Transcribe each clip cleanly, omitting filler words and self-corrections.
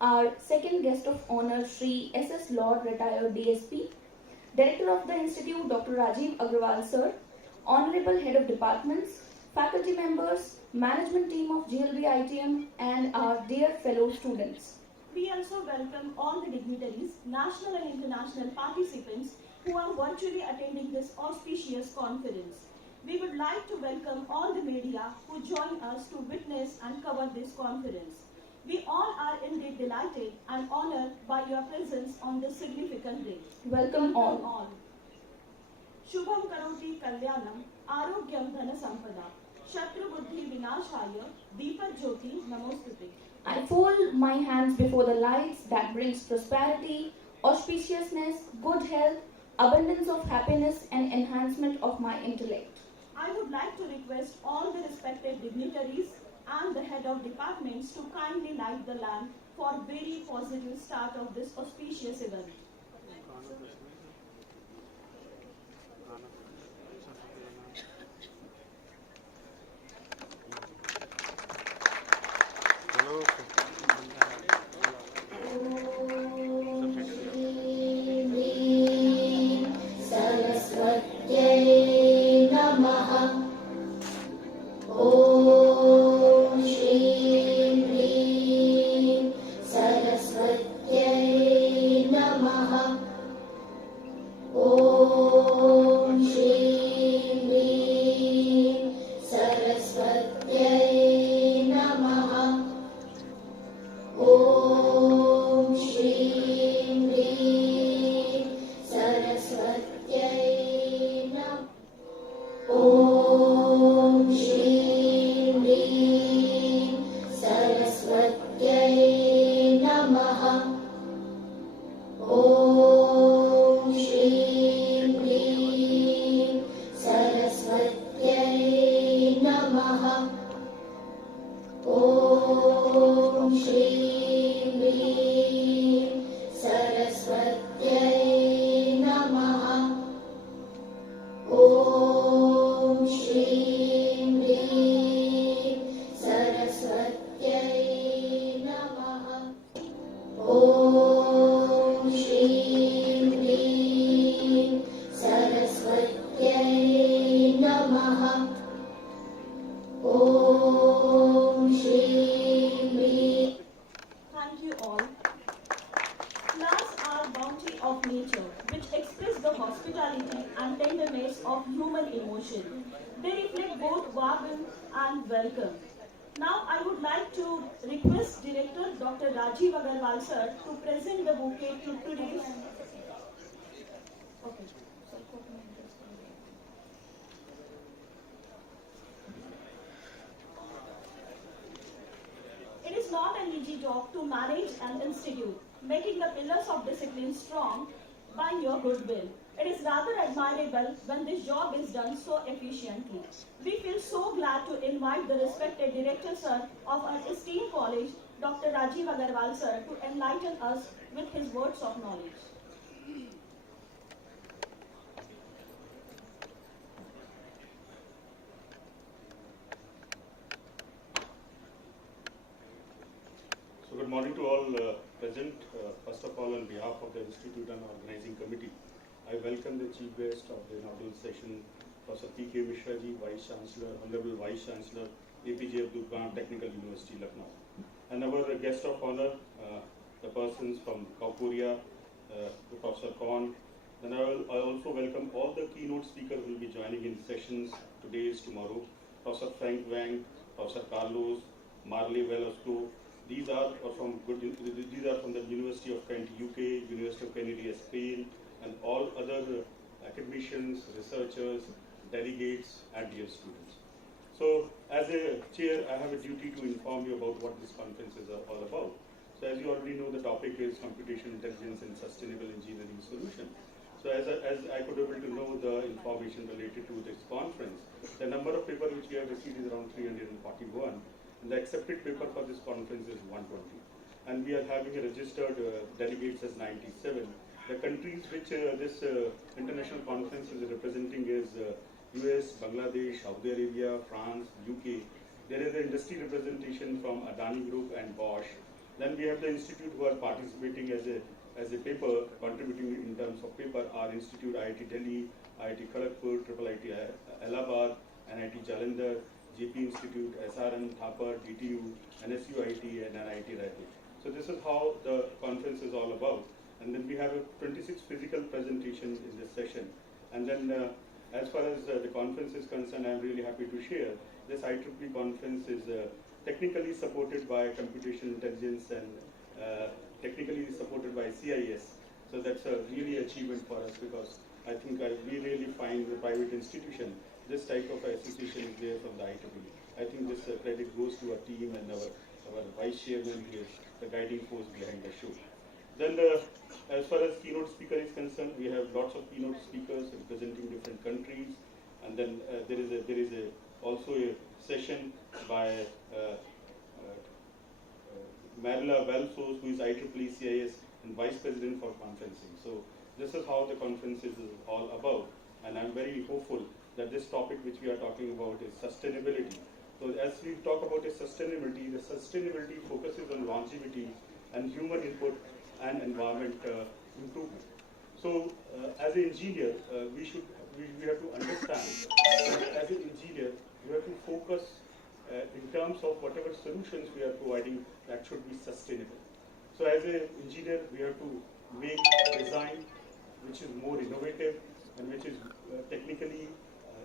Our second guest of honor, Shri S.S. Lord, retired DSP, Director of the Institute, Dr. Rajiv Agrawal Sir, Honorable Head of Departments, faculty members, management team of GLB ITM, and our dear fellow students. We also welcome all the dignitaries, national and international participants who are virtually attending this auspicious conference. We would like to welcome all the media who join us to witness and cover this conference. We all are indeed delighted and honored by your presence on this significant day. Welcome all. Shubham Karoti Kalyanam, Arogyam Dhana Sampada, Shatru Buddhi Vinashaya, Deepa Jyoti Namostute. I fold my hands before the lights that brings prosperity, auspiciousness, good health, abundance of happiness, and enhancement of my intellect. I would like to request all the respected dignitaries and the head of departments to kindly light the lamp for very positive start of this auspicious event. Thank you all. Plants are bounty of nature, which express the hospitality and tenderness of human emotion. They reflect both warmth and welcome. Now I would like to request Director Dr. Rajiv Agarwal sir to present the bouquet to today's. Okay. It is not an easy job to manage an institute, making the pillars of discipline strong by your goodwill. It is rather admirable when this job is done so efficiently. We feel so glad to invite the respected Director Sir of our esteemed college, Dr. Rajiv Agarwal Sir, to enlighten us with his words of knowledge. So good morning to all present. First of all, on behalf of the Institute and Organizing Committee, I welcome the Chief Guest of the inaugural session, Professor P.K. Mishra ji, Vice Chancellor, Honorable Vice Chancellor, APJ Abdul Kalam Technical University, Lucknow. And our guest of honor, the persons from Kaupuria, Professor Khan. Then I also welcome all the keynote speakers who will be joining in sessions today, tomorrow. Professor Frank Wang, Professor Carlos, Marley Velasco. These are from the University of Kent, UK, University of Canada, Spain, and all other academicians, researchers, delegates, and dear students. So, as a chair, I have a duty to inform you about what this conference is all about. So, as you already know, the topic is Computational Intelligence and Sustainable Engineering Solution. So, as I could able to know the information related to this conference, the number of papers which we have received is around 341, and the accepted paper for this conference is 120. And we are having a registered delegates as 97. The countries which this international conference is representing is US, Bangladesh, Saudi Arabia, France, UK. There is an industry representation from Adani Group and Bosch. Then we have the institute who are participating as a paper, contributing in terms of paper, our institute, IIT Delhi, IIT Kharagpur, IIIT Allahabad, NIT Jalandhar, JP Institute, SRM, Thapar, DTU, NSU IT, and NIT Raipur. So this is how the conference is all about. And then we have a 26 physical presentations in this session. And then as far as the conference is concerned, I'm really happy to share this IEEE conference is technically supported by Computational Intelligence and technically supported by CIS. So that's a really achievement for us, because I think we really find the private institution, this type of association is there from the IEEE. I think this credit goes to our team and our vice chairman, who is the guiding force behind the show. Then as far as keynote speaker is concerned, we have lots of keynote speakers representing different countries. And then there is also a session by Marilla Belsos, who is IEEE CIS and Vice President for Conferencing. So this is how the conference is all about. And I'm very hopeful that this topic which we are talking about is sustainability. So as we talk about sustainability, the sustainability focuses on longevity and human input and environment improvement. So as an engineer, we have to understand that as an engineer, we have to focus in terms of whatever solutions we are providing that should be sustainable. So as an engineer, we have to make design which is more innovative and which is technically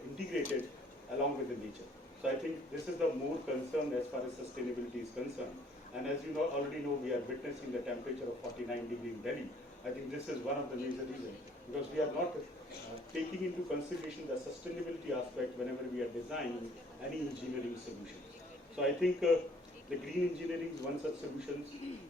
integrated along with the nature. So I think this is the more concern as far as sustainability is concerned. And as you already know, we are witnessing the temperature of 49 degrees in Delhi. I think this is one of the major reasons, because we are not taking into consideration the sustainability aspect whenever we are designing any engineering solutions. So I think the green engineering is one such solution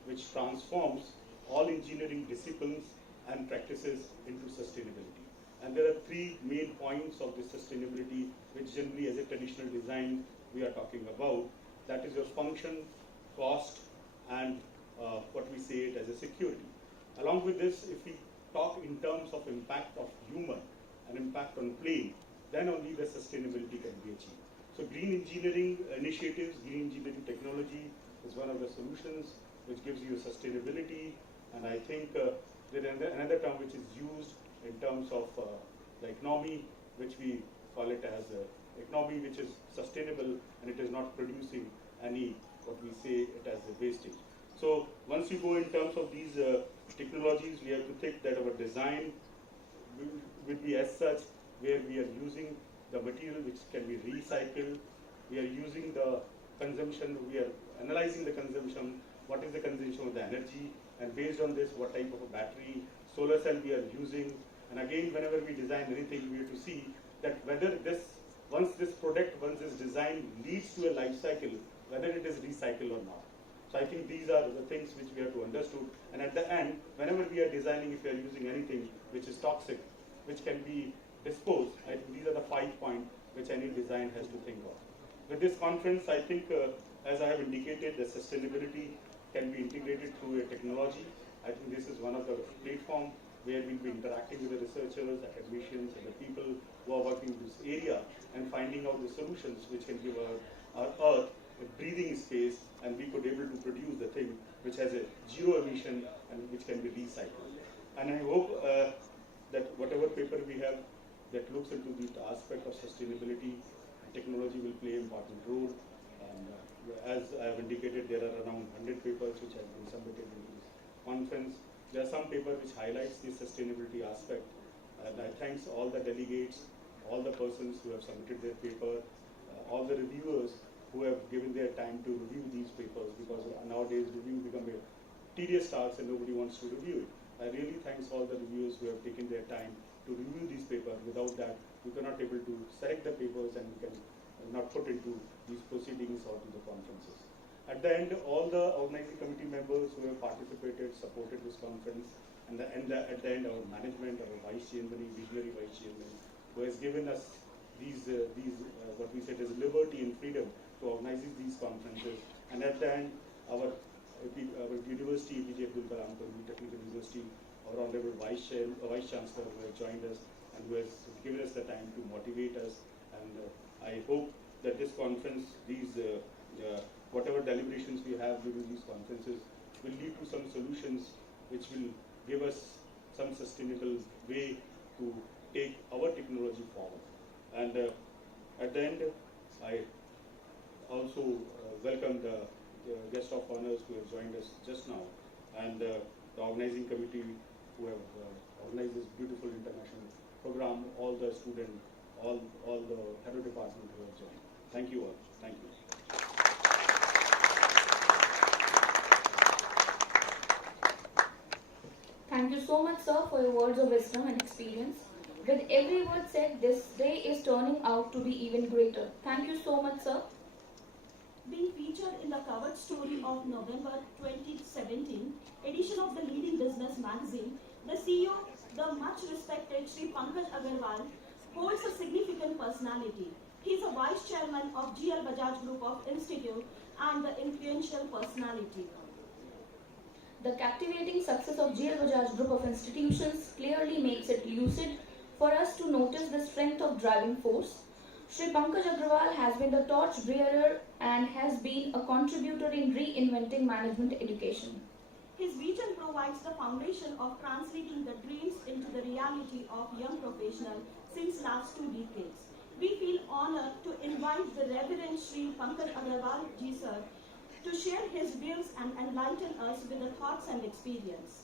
which transforms all engineering disciplines and practices into sustainability. And there are three main points of this sustainability, which generally as a traditional design we are talking about. That is your function, cost, and what we say it as a security. Along with this, if we talk in terms of impact of human and impact on plane, then only the sustainability can be achieved. So green engineering initiatives, green engineering technology is one of the solutions which gives you sustainability. And I think there is another term which is used in terms of the economy, which we call it as economy which is sustainable and it is not producing any, what we say it as a wastage. So once you go in terms of these technologies, we have to think that our design will be as such, where we are using the material which can be recycled, we are using the consumption, we are analyzing the consumption, what is the consumption of the energy, and based on this, what type of a battery, solar cell we are using. And again, whenever we design anything, we have to see that whether once this design leads to a life cycle, whether it is recycled or not. So I think these are the things which we have to understand. And at the end, whenever we are designing, if we are using anything which is toxic, which can be disposed, I think these are the 5 points which any design has to think of. With this conference, I think, as I have indicated, the sustainability can be integrated through a technology. I think this is one of the platforms where we'll be interacting with the researchers, academicians, and the people who are working in this area and finding out the solutions which can give our Earth a breathing space, and we could able to produce the thing which has a zero emission and which can be recycled. And I hope that whatever paper we have that looks into the aspect of sustainability, technology will play an important role. And as I have indicated, there are around 100 papers which have been submitted in this conference. There are some papers which highlights the sustainability aspect. And I thank all the delegates, all the persons who have submitted their paper, all the reviewers who have given their time to review these papers, because nowadays review become a tedious task and nobody wants to review it. I really thank all the reviewers who have taken their time to review these papers. Without that, we cannot able to select the papers and we can not put into these proceedings or to the conferences. At the end, all the organizing committee members who have participated, supported this conference, and at the end, our management, our vice chairman, visionary vice chairman, who has given us these what we said is liberty and freedom to organize these conferences. And at the end, our university, APJ Abdul Kalam Technical University, our honorable vice chancellor who has joined us and who has given us the time to motivate us. And I hope that this conference, these whatever deliberations we have during these conferences, will lead to some solutions which will give us some sustainable way to take our technology forward. And at the end, I also welcome the guest of honors who have joined us just now, and the organizing committee who have organized this beautiful international program, all the students, all the head of department who have joined. Thank you all. Thank you. Thank you so much, sir, for your words of wisdom and experience. With every word said, this day is turning out to be even greater. Thank you so much, sir. Being featured in the cover story of November 2017 edition of the leading business magazine, the CEO, the much respected Sri Pankaj Agarwal, holds a significant personality. He is a vice chairman of GL Bajaj Group of Institute and the influential personality. The captivating success of GL Bajaj Group of Institutions clearly makes it lucid for us to notice the strength of driving force. Sri Pankaj Agrawal has been the torch bearer and has been a contributor in reinventing management education. His vision provides the foundation of translating the dreams into the reality of young professionals since last 2 decades. We feel honored to invite the Reverend Sri Pankaj Agrawal ji sir to share his views and enlighten us with the thoughts and experience.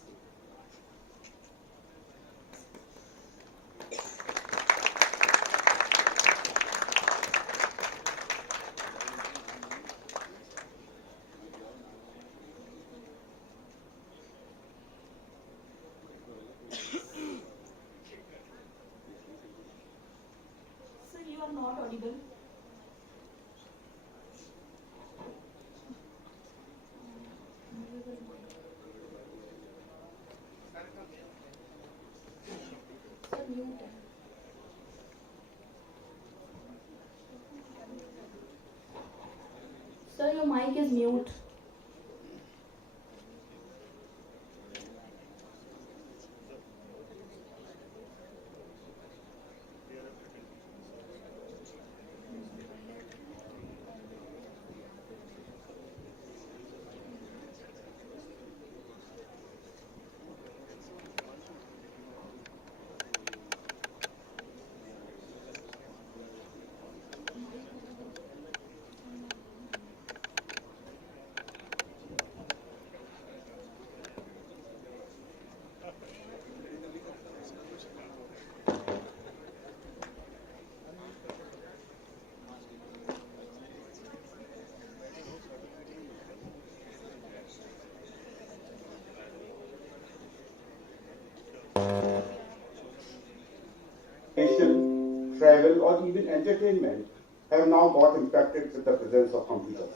Sir, you are not audible. Sir, mute. Sir, your mic is mute. Travel, or even entertainment have now got impacted with the presence of computers.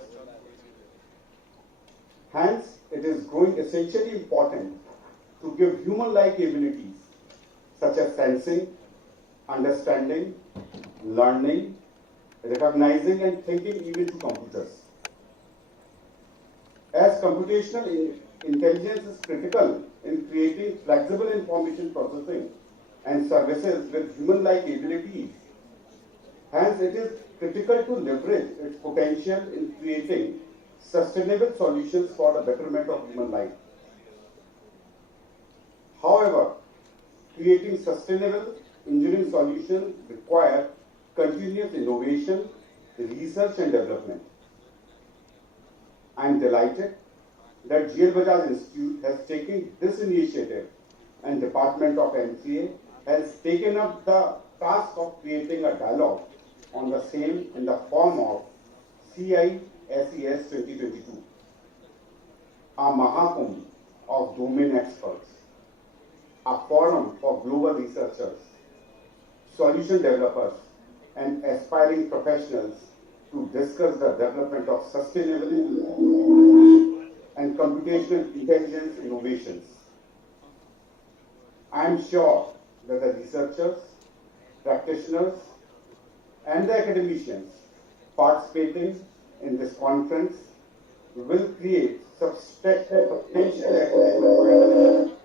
Hence, it is growing essentially important to give human-like abilities such as sensing, understanding, learning, recognizing, and thinking even to computers. As computational intelligence is critical in creating flexible information processing and services with human-like abilities, hence it is critical to leverage its potential in creating sustainable solutions for the betterment of human life. However, creating sustainable engineering solutions require continuous innovation, research and development. I am delighted that GL Bajaj Institute has taken this initiative and Department of MCA has taken up the task of creating a dialogue on the same in the form of CISES 2022, a Mahakumbh of domain experts, a forum for global researchers, solution developers, and aspiring professionals to discuss the development of sustainable and computational intelligence innovations. I am sure that the researchers, practitioners, and the academicians participating in this conference will create substantial potential.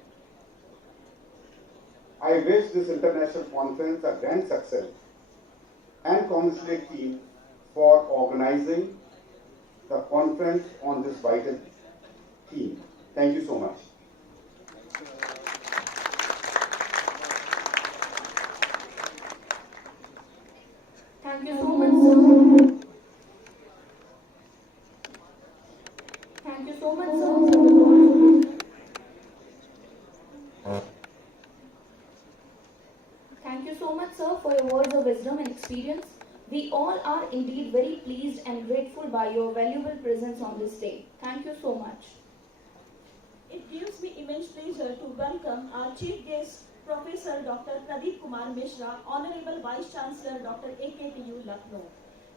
I wish this international conference a grand success and congratulate team for organizing the conference on this vital theme. Thank you so much. Thank you so much, sir. Thank you so much, sir, for the words of wisdom. Thank you so much, sir, for your words of wisdom and experience. We all are indeed very pleased and grateful by your valuable presence on this day. Thank you so much. It gives me immense pleasure to welcome our chief guest, Professor Dr. Pradeep Kumar Mishra, Honorable Vice Chancellor, Dr. AKTU, Lucknow.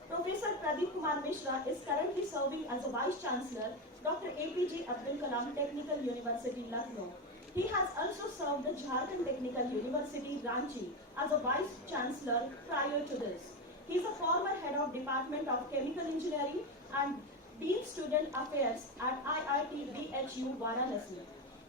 Professor Pradeep Kumar Mishra is currently serving as a Vice Chancellor, Dr. APJ Abdul Kalam Technical University, Lucknow. He has also served the Jharkhand Technical University, Ranchi, as a Vice Chancellor prior to this. He is a former head of Department of Chemical Engineering and Dean Student Affairs at IIT BHU, Varanasi.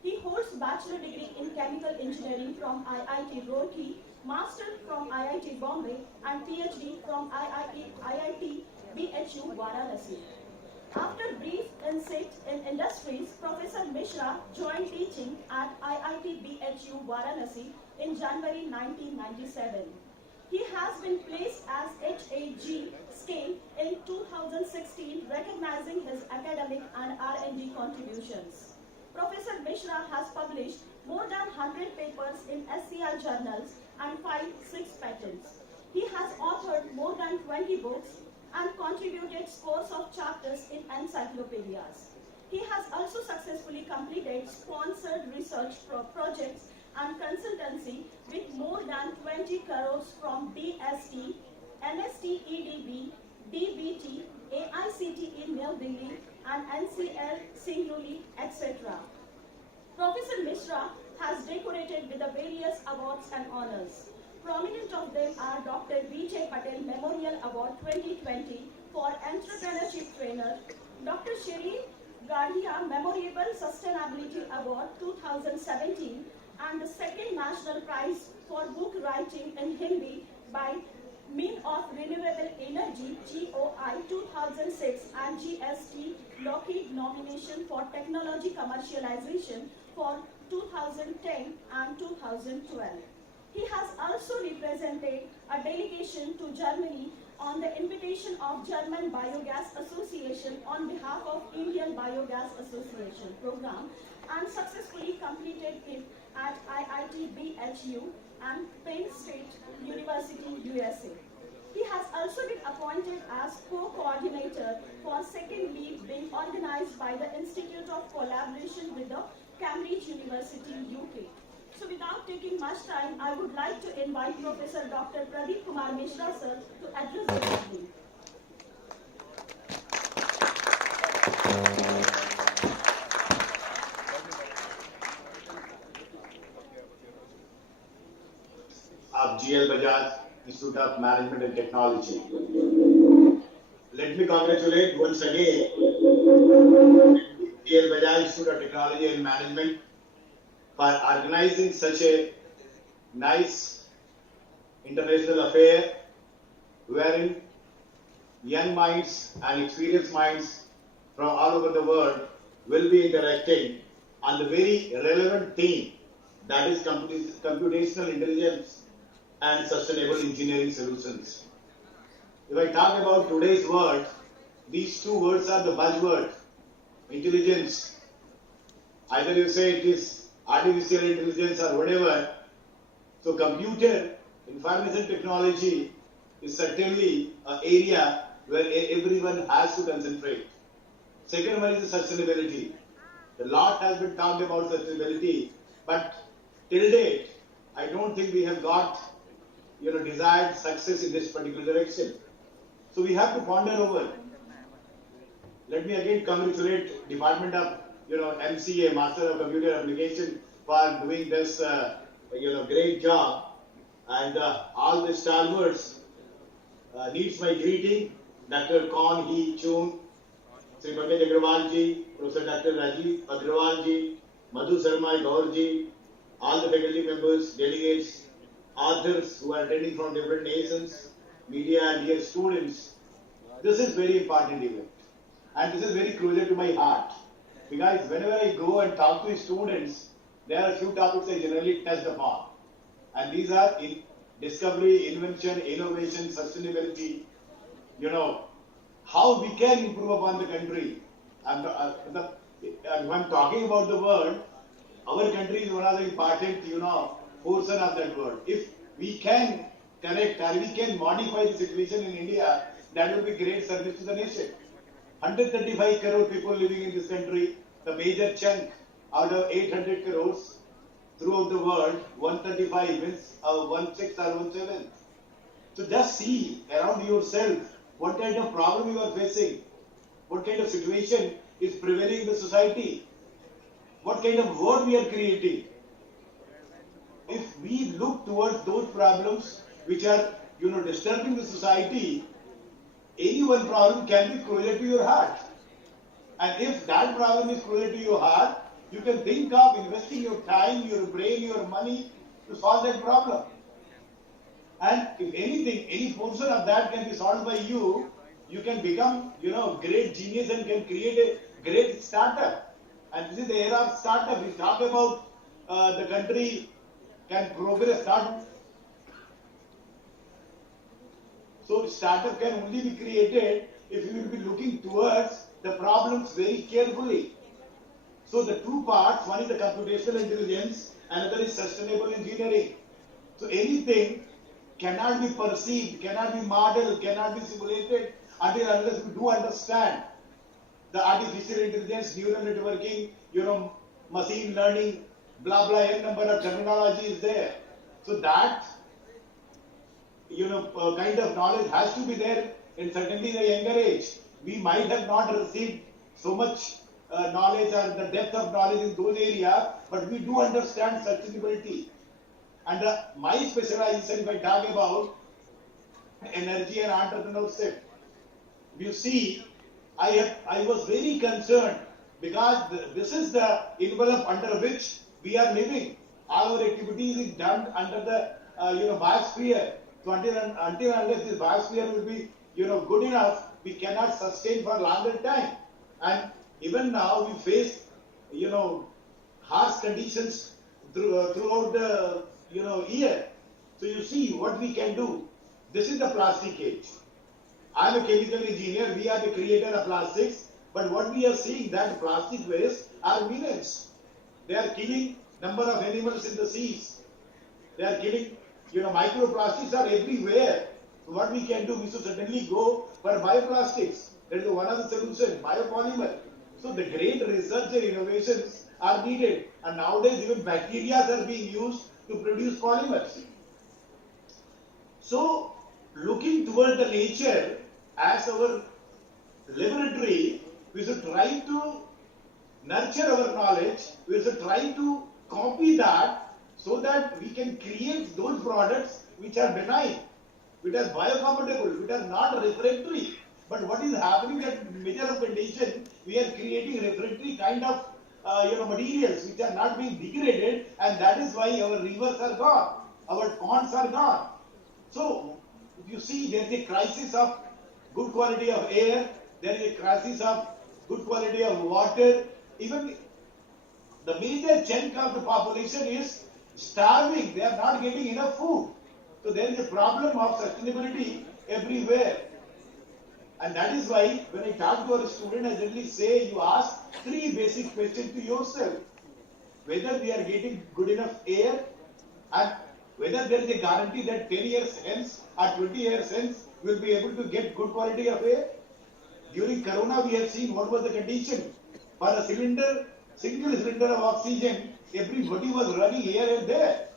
He holds bachelor degree in chemical engineering from IIT Roorkee, master from IIT Bombay, and PhD from IIT BHU, Varanasi. After brief insight in industries, Professor Mishra joined teaching at IIT BHU, Varanasi in January 1997. He has been placed as HAG scale in 2016, recognizing his academic and R&D contributions. Professor Mishra has published more than 100 papers in SCI journals and filed 6 patents. He has authored more than 20 books and contributed scores of chapters in encyclopedias. He has also successfully completed sponsored research projects and consultancy with more than 20 crores from DST, NST-EDB, DBT, AICTE New Delhi, and NCL Singrauli, etc. Professor Mishra has decorated with the various awards and honors. Prominent of them are Dr. V.J. Patel Memorial Award 2020 for Entrepreneurship Trainer, Dr. Shireen Gadhia Memorable Sustainability Award 2017, and the second National Prize for Book Writing in Hindi by Mean of Renewable Energy GOI 2006 and GST Lockheed nomination for Technology Commercialization for 2010 and 2012. He has also represented a delegation to Germany on the invitation of German Biogas Association on behalf of Indian Biogas Association program and successfully completed it at IIT BHU and Penn State University, USA. He has also been appointed as co-coordinator for second leave being organized by the Institute of Collaboration with the Cambridge University, UK. So without taking much time, I would like to invite Professor Dr. Pradeep Kumar Mishra, sir, to address the meeting. of GL Bajaj Institute of Management and Technology. Let me congratulate once again GL Bajaj Institute of Technology and Management for organizing such a nice international affair wherein young minds and experienced minds from all over the world will be interacting on the very relevant theme, that is computational intelligence and sustainable engineering solutions. If I talk about today's world, these two words are the buzzword. Intelligence, either you say it is artificial intelligence or whatever. So computer, information technology is certainly an area where everyone has to concentrate. Second one is the sustainability. A lot has been talked about sustainability, but till date, I don't think we have got desired success in this particular direction. So we have to ponder over. Let me again congratulate Department of MCA, Master of Computer Application, for doing this great job, and all the stalwarts needs my greeting. Dr. Kon Hee Chun, Sri Pankaj Agrawal ji, Professor Dr. Rajiv Agrawal ji, Madhu Sarma Gaur ji, all the faculty members, delegates, authors who are attending from different nations, media and dear students. This is very important event, and this is very closer to my heart. Because whenever I go and talk to students, there are a few topics I generally touch upon. And these are discovery, invention, innovation, sustainability, how we can improve upon the country. And when talking about the world, our country is one of the important, portion of that world. If we can correct or we can modify the situation in India, that will be great service to the nation. 135 crore people living in this country, the major chunk out of 800 crores throughout the world, 135 means 1/6 or 1/7. So just see around yourself what kind of problem you are facing, what kind of situation is prevailing in the society, what kind of world we are creating. If we look towards those problems which are, disturbing the society, any one problem can be closer to your heart. And if that problem is closer to your heart, you can think of investing your time, your brain, your money to solve that problem. And if anything, any portion of that can be solved by you, you can become, great genius and can create a great startup. And this is the era of startup. We talk about the country can progress, start. So startup can only be created if you will be looking towards the problems very carefully. So the two parts, one is the computational intelligence, another is sustainable engineering. So anything cannot be perceived, cannot be modeled, cannot be simulated unless we do understand the artificial intelligence, neural networking, machine learning, blah blah, n number of terminology is there. So that kind of knowledge has to be there, and certainly in a younger age. We might have not received so much knowledge or the depth of knowledge in those areas, but we do understand sustainability. And my specialization, if I talk about energy and entrepreneurship, you see, I was very concerned because this is the envelope under which we are living. All our activities is done under the biosphere. So until unless this biosphere will be good enough, we cannot sustain for a longer time. And even now we face harsh conditions throughout the year. So you see what we can do. This is the plastic age. I am a chemical engineer. We are the creator of plastics. But what we are seeing that plastic waste are millions. They are killing number of animals in the seas. They are killing, microplastics are everywhere. So what we can do, we should certainly go for bioplastics. That is one of the solutions, biopolymer. So the great research and innovations are needed. And nowadays even bacteria are being used to produce polymers. So looking toward the nature as our laboratory, we should try to nurture our knowledge. We should try to copy that so that we can create those products which are benign, which are biocompatible, which are not refractory. But what is happening that major of condition, we are creating refractory kind of materials which are not being degraded, and that is why our rivers are gone, our ponds are gone. So you see, there is a crisis of good quality of air, there is a crisis of good quality of water. Even the major chunk of the population is starving, they are not getting enough food. So there is a problem of sustainability everywhere. And that is why when I talk to our student, I generally say you ask three basic questions to yourself. Whether we are getting good enough air, and whether there is a guarantee that 10 years hence or 20 years hence we will be able to get good quality of air. During Corona, we have seen what was the condition. For a single cylinder of oxygen, everybody was running here and there.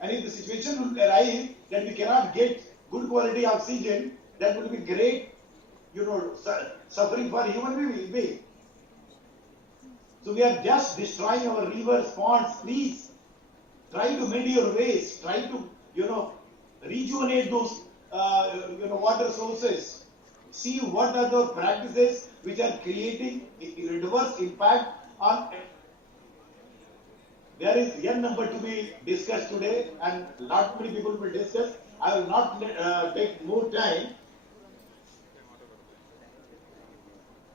And if the situation will arise that we cannot get good quality oxygen, that will be great, suffering for human being. So we are just destroying our rivers, ponds. Please try to mend your ways. Try to, rejuvenate those, water sources. See what are the practices which are creating adverse impact on. There is n number to be discussed today, and lot many people will discuss. I will not take more time.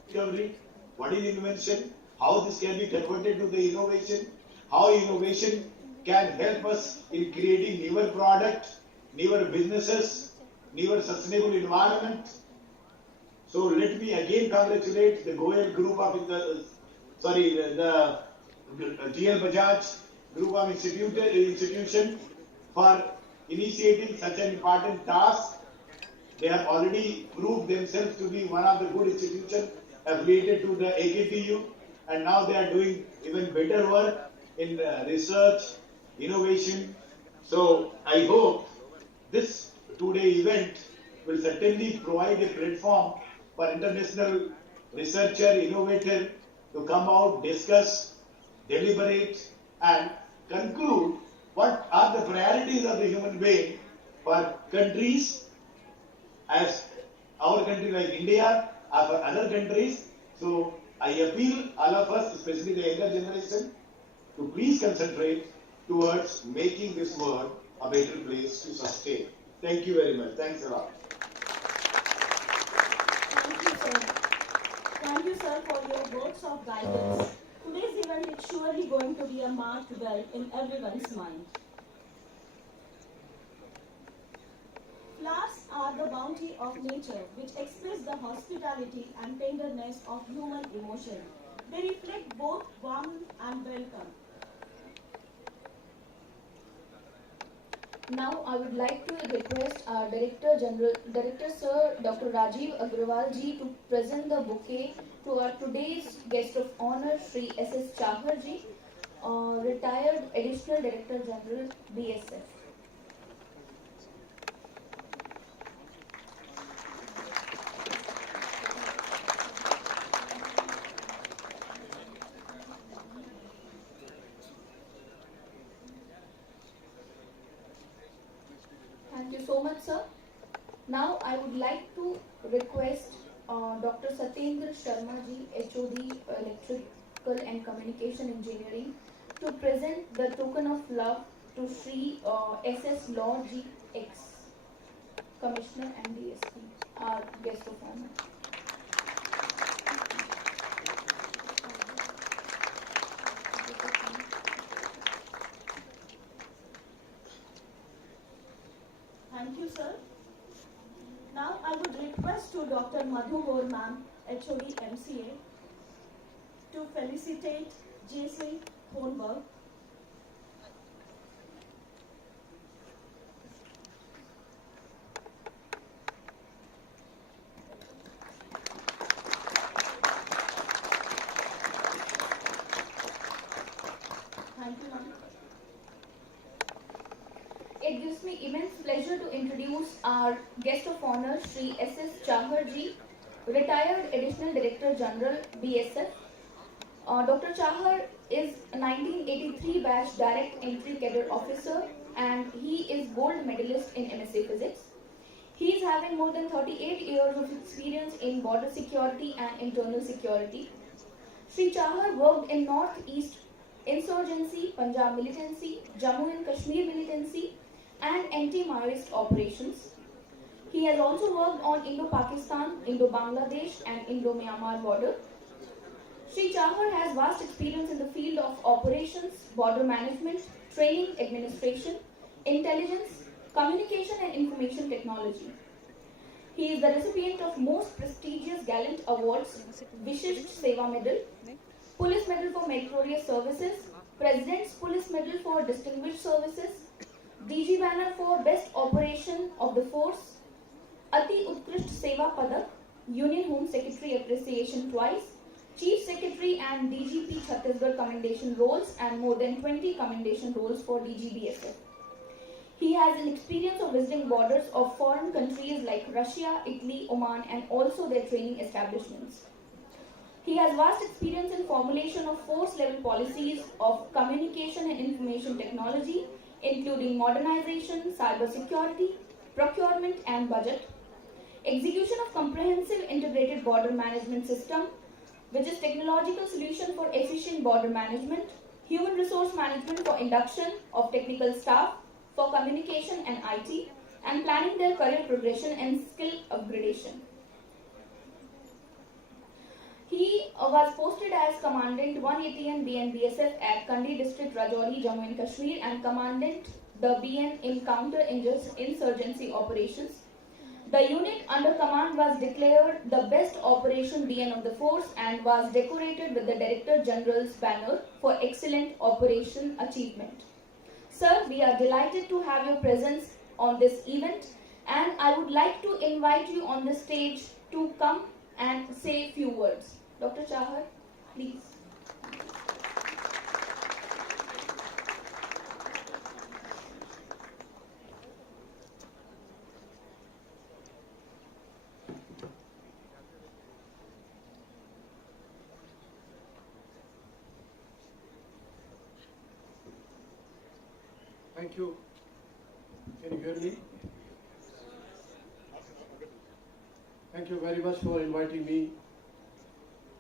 Discovery, what is invention, how this can be converted to the innovation, how innovation can help us in creating newer product, newer businesses, newer sustainable environment. So let me again congratulate the Goel group of the GL Bajaj group of institution for initiating such an important task. They have already proved themselves to be one of the good institutions affiliated to the AKTU, and now they are doing even better work in research, innovation. So I hope this two-day event will certainly provide a platform for international researcher, innovator to come out, discuss, deliberate, and conclude what are the priorities of the human being for countries as our country like India or for other countries. So I appeal all of us, especially the younger generation, to please concentrate towards making this world a better place to sustain. Thank you very much. Thanks a lot. Thank you, sir. Thank you, sir, for your words of guidance. Today's event is surely going to be a marked well in everyone's mind. Flowers are the bounty of nature, which express the hospitality and tenderness of human emotion. They reflect both warmth and welcome. Now I would like to request our Director Sir Dr. Rajiv Agrawal ji to present the bouquet to our today's guest of honor Shri S.S. Chahar ji, retired Additional Director General BSF. Thank you so much, sir. Now I would like to request Dr. Satyendra Sharma ji, HOD Electrical and Communication Engineering, to present the token of love to Shri S.S. Law ji, ex Commissioner and DSP, our guest of honor. Thank you, sir. Now I would request to Dr. Madhu Gaur ma'am, HOD MCA, to felicitate Jason Thornburg. Thank you, ma'am. It gives me immense pleasure to introduce our guest of honor, Shri S.S. Chahar ji, retired Additional Director General, BSF. Dr. Chahar is a 1983 batch direct entry cadet officer and he is gold medalist in MSc Physics. He is having more than 38 years of experience in border security and internal security. Shri Chahar worked in Northeast Insurgency, Punjab Militancy, Jammu and Kashmir Militancy, and anti-Maoist operations. He has also worked on Indo-Pakistan, Indo-Bangladesh, and Indo-Myanmar border. Shri Chahar has vast experience in the field of operations, border management, training, administration, intelligence, communication, and information technology. He is the recipient of most prestigious Gallant Awards, Vishisht Seva Medal, Police Medal for Meritorious Services, President's Police Medal for Distinguished Services, DG Banner for Best Operation of the Force, Ati Utkrisht Seva Padak, Union Home Secretary Appreciation twice, Chief Secretary and DGP Chhattisgarh Commendation Roles, and more than 20 commendation roles for DGBSF. He has an experience of visiting borders of foreign countries like Russia, Italy, Oman, and also their training establishments. He has vast experience in formulation of force-level policies of communication and information technology, including modernization, cybersecurity, procurement and budget, execution of comprehensive integrated border management system, which is technological solution for efficient border management, human resource management for induction of technical staff, for communication and IT, and planning their career progression and skill upgradation. He was posted as Commandant 180 BNBSF at Kandi District, Rajouri, Jammu and Kashmir, and Commandant the BN in counter-insurgency operations. The unit under command was declared the best operation BN of the force and was decorated with the Director General's banner for excellent operation achievement. Sir, we are delighted to have your presence on this event, and I would like to invite you on the stage to come and say a few words. Dr. Chahar, please. Thank you. Can you hear me? Thank you very much for inviting me.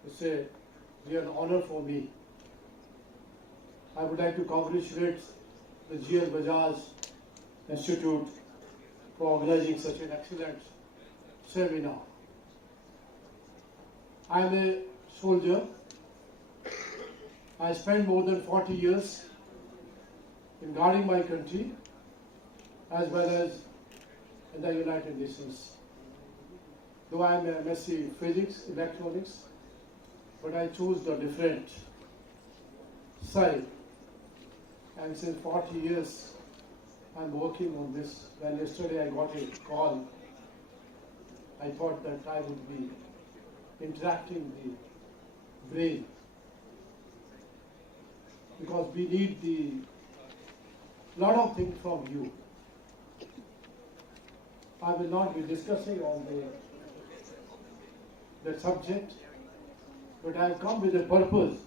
It's a real honor for me. I would like to congratulate the GL Bajaj Institute for organizing such an excellent seminar. I am a soldier. I spent more than 40 years in guarding my country as well as in the United Nations. Though I am a MSc Physics, Electronics, but I chose the different side. And since 40 years, I'm working on this. When yesterday I got a call, I thought that I would be interacting the brain, because we need the lot of things from you. I will not be discussing on the subject, but I have come with a purpose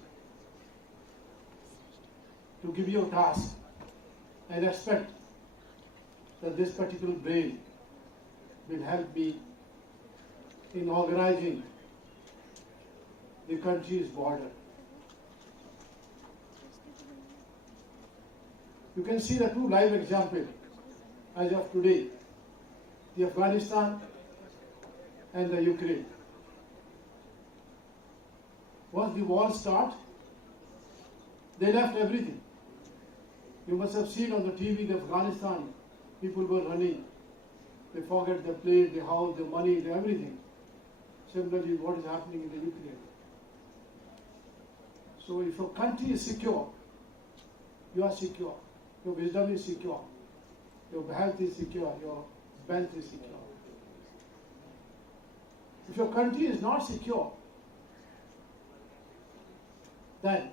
to give you a task and expect that this particular brain will help me in organizing the country's border. You can see the two live examples as of today, the Afghanistan and the Ukraine. Once the war started, they left everything. You must have seen on the TV, the Afghanistan, people were running. They forget the place, the house, the money, the everything. Similarly, what is happening in the Ukraine. So if your country is secure, you are secure. Your wisdom is secure. Your health is secure. Your wealth is secure. If your country is not secure, then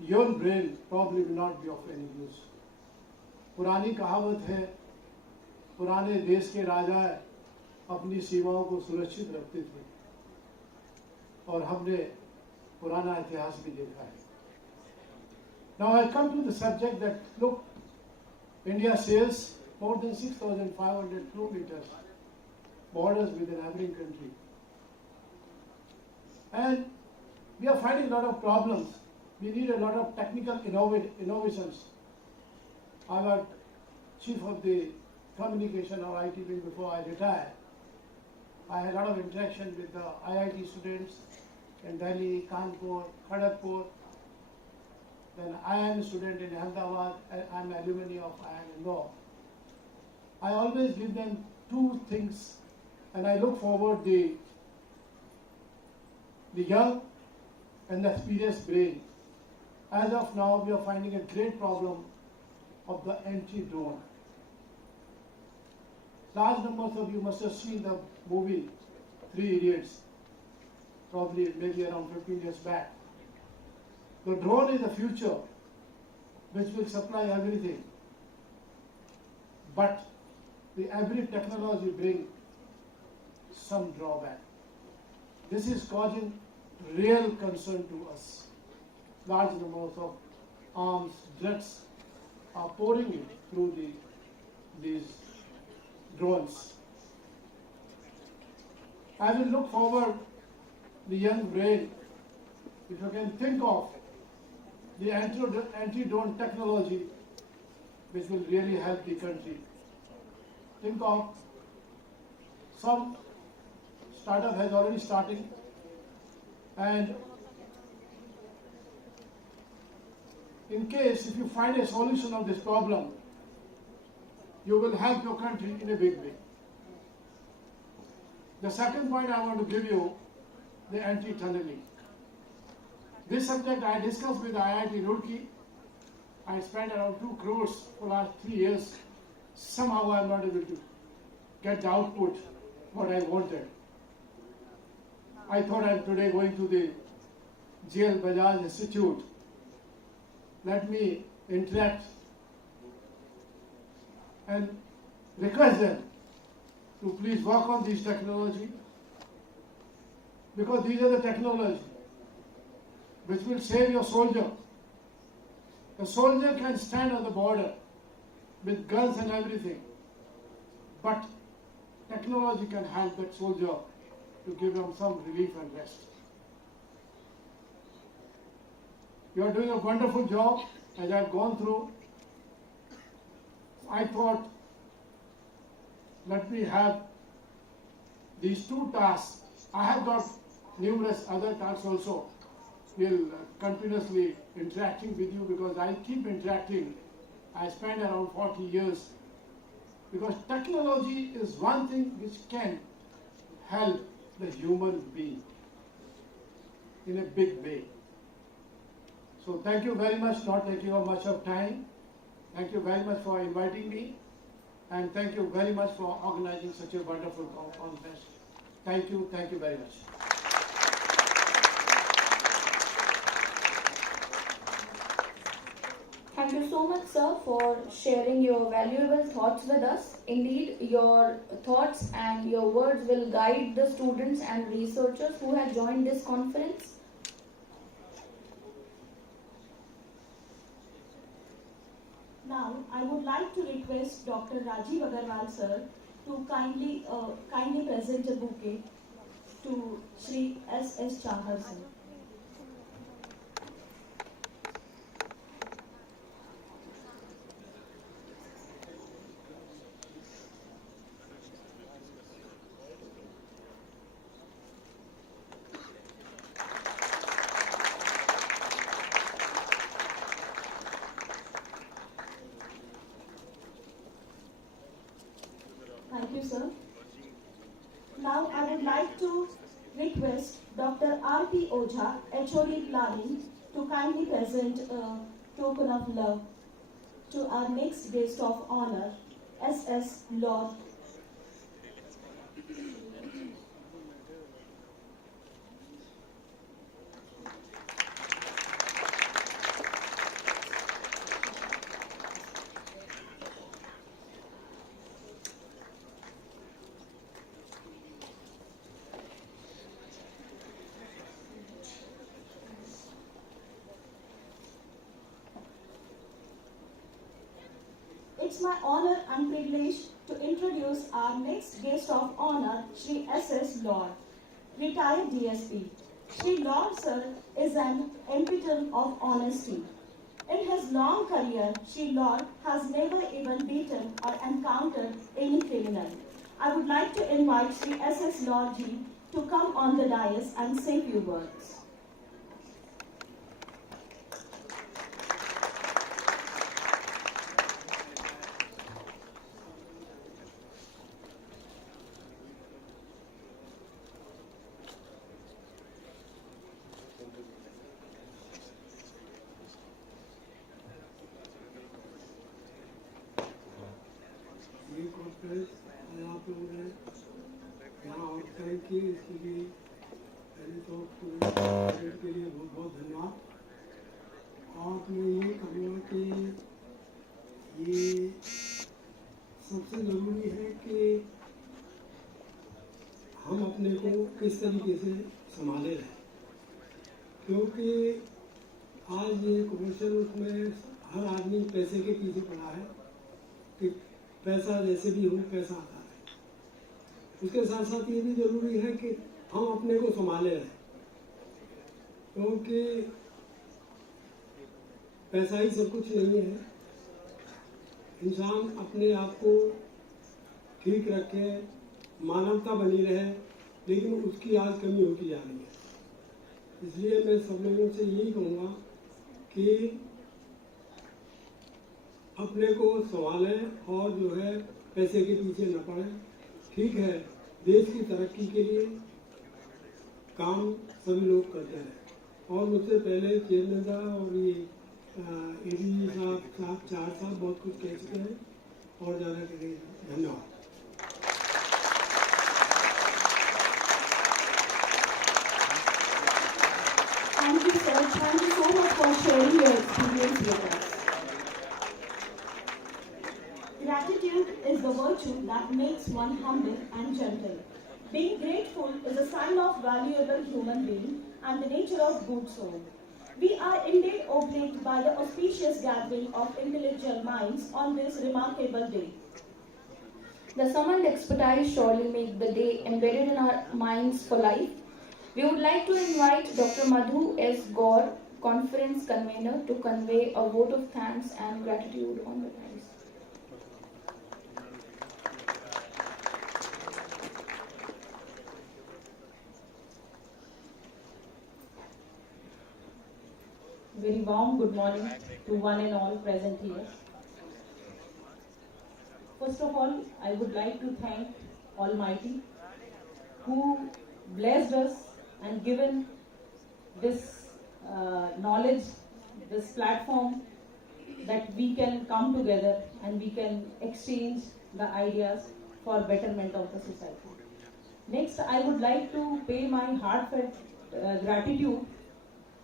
your brain probably will not be of any use. पुरानी कहावत है, पुराने देश के राजा अपनी सीमाओं को सुरक्षित रखते थे, और हमने पुराना इतिहास भी देखा है. Now I come to the subject that, look, India shares more than 6,500 kilometers borders with a neighboring country. And we are finding a lot of problems. We need a lot of technical innovations. I was chief of the communication or IT wing before I retired. I had a lot of interaction with the IIT students in Delhi, Kanpur, Kharagpur. Then I am a student in Ahmedabad. I am alumni of IIM Law. I always give them two things, and I look forward the young and the experienced brain. As of now, we are finding a great problem of the anti-drone. Large numbers of you must have seen the movie Three Idiots, probably maybe around 15 years back. The drone is the future which will supply everything. But every technology brings some drawback. This is causing real concern to us. Large numbers of arms, drugs are pouring in through these drones. I will look forward the young brain, if you can think of the anti-drone technology which will really help the country. Think of some startup has already started And in case if you find a solution of this problem, you will help your country in a big way. The second point I want to give you, the anti-tunneling. This subject I discussed with IIT Roorkee. I spent around 2 crores for the last 3 years. Somehow I am not able to get the output what I wanted. I thought I am today going to the GL Bajaj Institute. Let me interact and request them to please work on this technology, because these are the technology which will save your soldier. The soldier can stand on the border with guns and everything, but technology can help that soldier to give him some relief and rest. You are doing a wonderful job. As I have gone through, I thought, let me have these 2 tasks. I have got numerous other tasks also. We'll continuously interacting with you, because I keep interacting. I spend around 40 years, because technology is one thing which can help the human being in a big way. So thank you very much, not taking up much of time. Thank you very much for inviting me, and thank you very much for organizing such a wonderful conference. Thank you very much. Thank you so much, sir, for sharing your valuable thoughts with us. Indeed, your thoughts and your words will guide the students and researchers who have joined this conference. Now, I would like to request Dr. Rajiv Agarwal sir to kindly present a bouquet to Shri S.S. Chahar sir. Thank you, sir. Now, I would like to request Dr. R.P. Ojha, HOD Planning, to kindly present a token of love to our next guest of honor, S.S. Lord. It's my honor and privilege to introduce our next guest of honor, Shri S.S. Lord, retired DSP. Shri Lord sir is an epitome of honesty. In his long career, Shri Lord has never even beaten or encountered any criminal. I would like to invite Shri S.S. Lord ji to come on the dais and say few words. ये conference आप लोगों ने यहाँ organise की, इसके लिए पहले तो के लिए बहुत बहुत धन्यवाद। और मैं ये कहूँगा कि ये सबसे ज़रूरी है कि हम अपने को किस तरीके से संभाले रहें, क्योंकि आज ये कमर्शियल उसमें हर आदमी पैसे के पीछे पड़ा है कि पैसा जैसे भी हो पैसा आता है। उसके साथ साथ ये भी जरूरी है कि हम अपने को संभाले रहें, क्योंकि पैसा ही सब कुछ नहीं है। इंसान अपने आप को ठीक रखे, मानवता बनी रहे, लेकिन उसकी आज कमी होती जा रही है। इसलिए मैं सब लोगों से यही कहूँगा कि अपने को संभालें और जो है पैसे के पीछे न पड़ें। ठीक है, देश की तरक्की के लिए काम सभी लोग करते हैं और मुझसे पहले चेयरमैन साहब और ये एडीजी साहब चार साहब बहुत कुछ कह चुके हैं और ज़्यादा करेंगे। धन्यवाद। Thank you, sir. Thank you so much for sharing your experience with us. Gratitude is the virtue that makes one humble and gentle. Being grateful is a sign of valuable human being and the nature of good soul. We are indeed obliged by the auspicious gathering of intellectual minds on this remarkable day. The summoned expertise surely make the day embedded in our minds for life. We would like to invite Dr. Madhu S. Gaur, conference convener, to convey a vote of thanks and gratitude on the dais. Very warm good morning to one and all present here. First of all, I would like to thank Almighty who blessed us and given this knowledge, this platform that we can come together and we can exchange the ideas for betterment of the society. Next, I would like to pay my heartfelt gratitude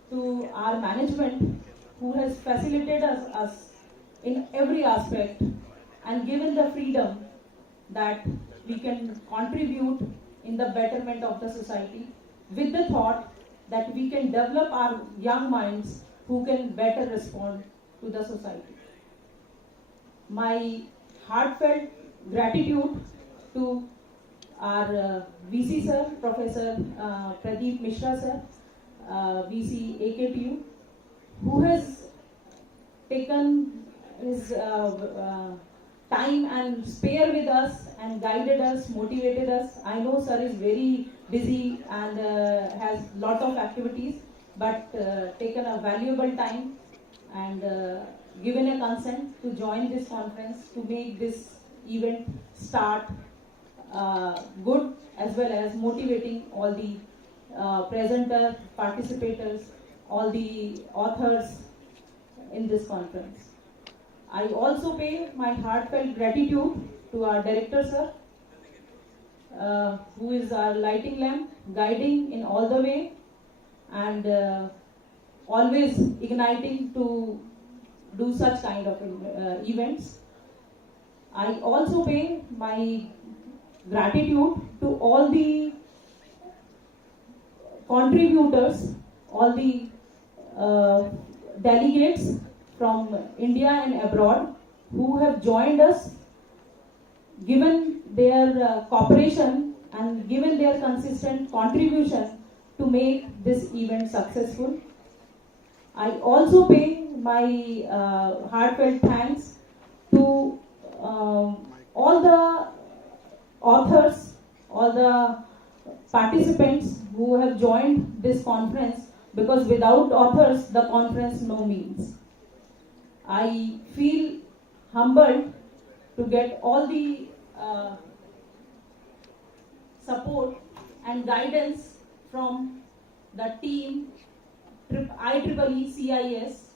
to our management who has facilitated us in every aspect and given the freedom that we can contribute in the betterment of the society with the thought that we can develop our young minds who can better respond to the society. My heartfelt gratitude to our VC sir, Professor Pradeep Mishra sir, VC AKTU, who has taken his time and spare with us and guided us, motivated us. I know sir is very busy and has lot of activities, but taken a valuable time and given a consent to join this conference to make this event start good as well as motivating all the presenter, participators, all the authors in this conference. I also pay my heartfelt gratitude to our director sir, who is our lighting lamp, guiding in all the way and always igniting to do such kind of events. I also pay my gratitude to all the contributors, all the delegates from India and abroad who have joined us, given their cooperation and given their consistent contribution to make this event successful. I also pay my heartfelt thanks to all the authors, all the participants who have joined this conference, because without authors the conference no means. I feel humbled to get all the support and guidance from the team IEEE CIS,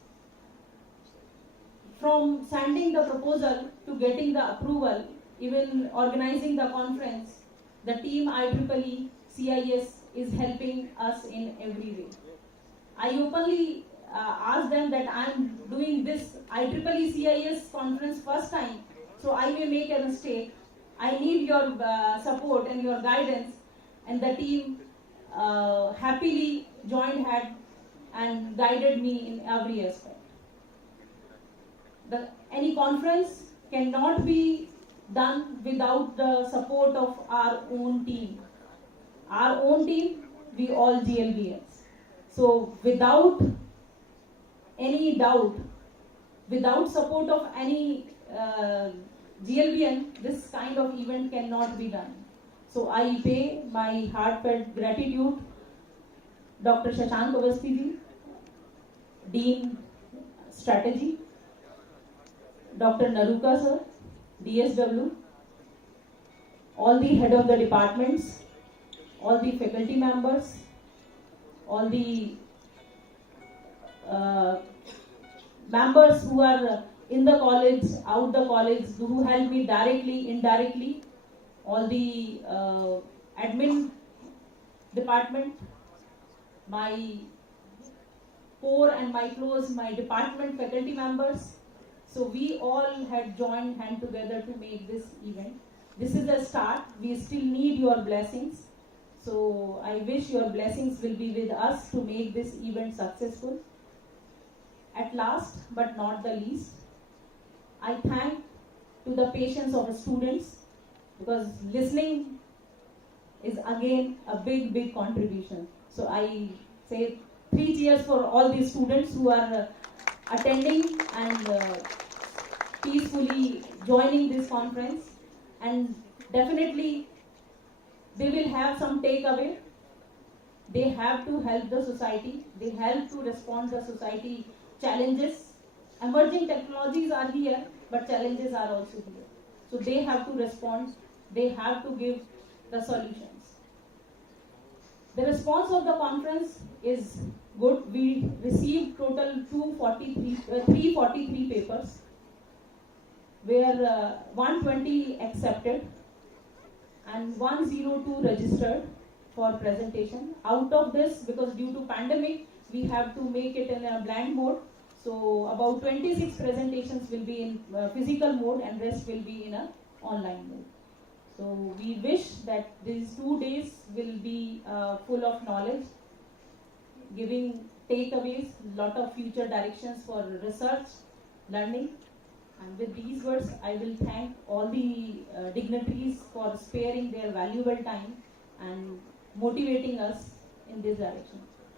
from sending the proposal to getting the approval, even organizing the conference. The team IEEE CIS is helping us in every way. I openly ask them that I am doing this IEEE CIS conference first time, so I may make a mistake. I need your support and your guidance, and the team happily joined hand and guided me in every aspect. Any conference cannot be done without the support of our own team. Our own team, we all GLBS. So without any doubt, without support of any GLBN, this kind of event cannot be done. So I pay my heartfelt gratitude Dr. Shashank Awasthi, Dean Strategy, Dr. Naruka sir, DSW, all the head of the departments, all the faculty members, all the members who are in the college, out the college, who help me directly, indirectly, all the admin department, my core and my close, my department faculty members. So we all had joined hand together to make this event. This is a start. We still need your blessings. So I wish your blessings will be with us to make this event successful. At last, but not the least, I thank to the patience of the students, because listening is again a big contribution. So I say 3 cheers for all these students who are attending and peacefully joining this conference, and definitely they will have some takeaway. They have to help the society. They help to respond to society challenges. Emerging technologies are here, but challenges are also here. So they have to respond. They have to give the solutions. The response of the conference is good. We received total 343 papers, where 120 accepted and 102 registered for presentation. Out of this, because due to pandemic, we have to make it in a blind mode. So about 26 presentations will be in physical mode and rest will be in a online mode. So we wish that these 2 days will be full of knowledge, giving takeaways, lot of future directions for research, learning. And with these words, I will thank all the dignitaries for sparing their valuable time and motivating us in this direction.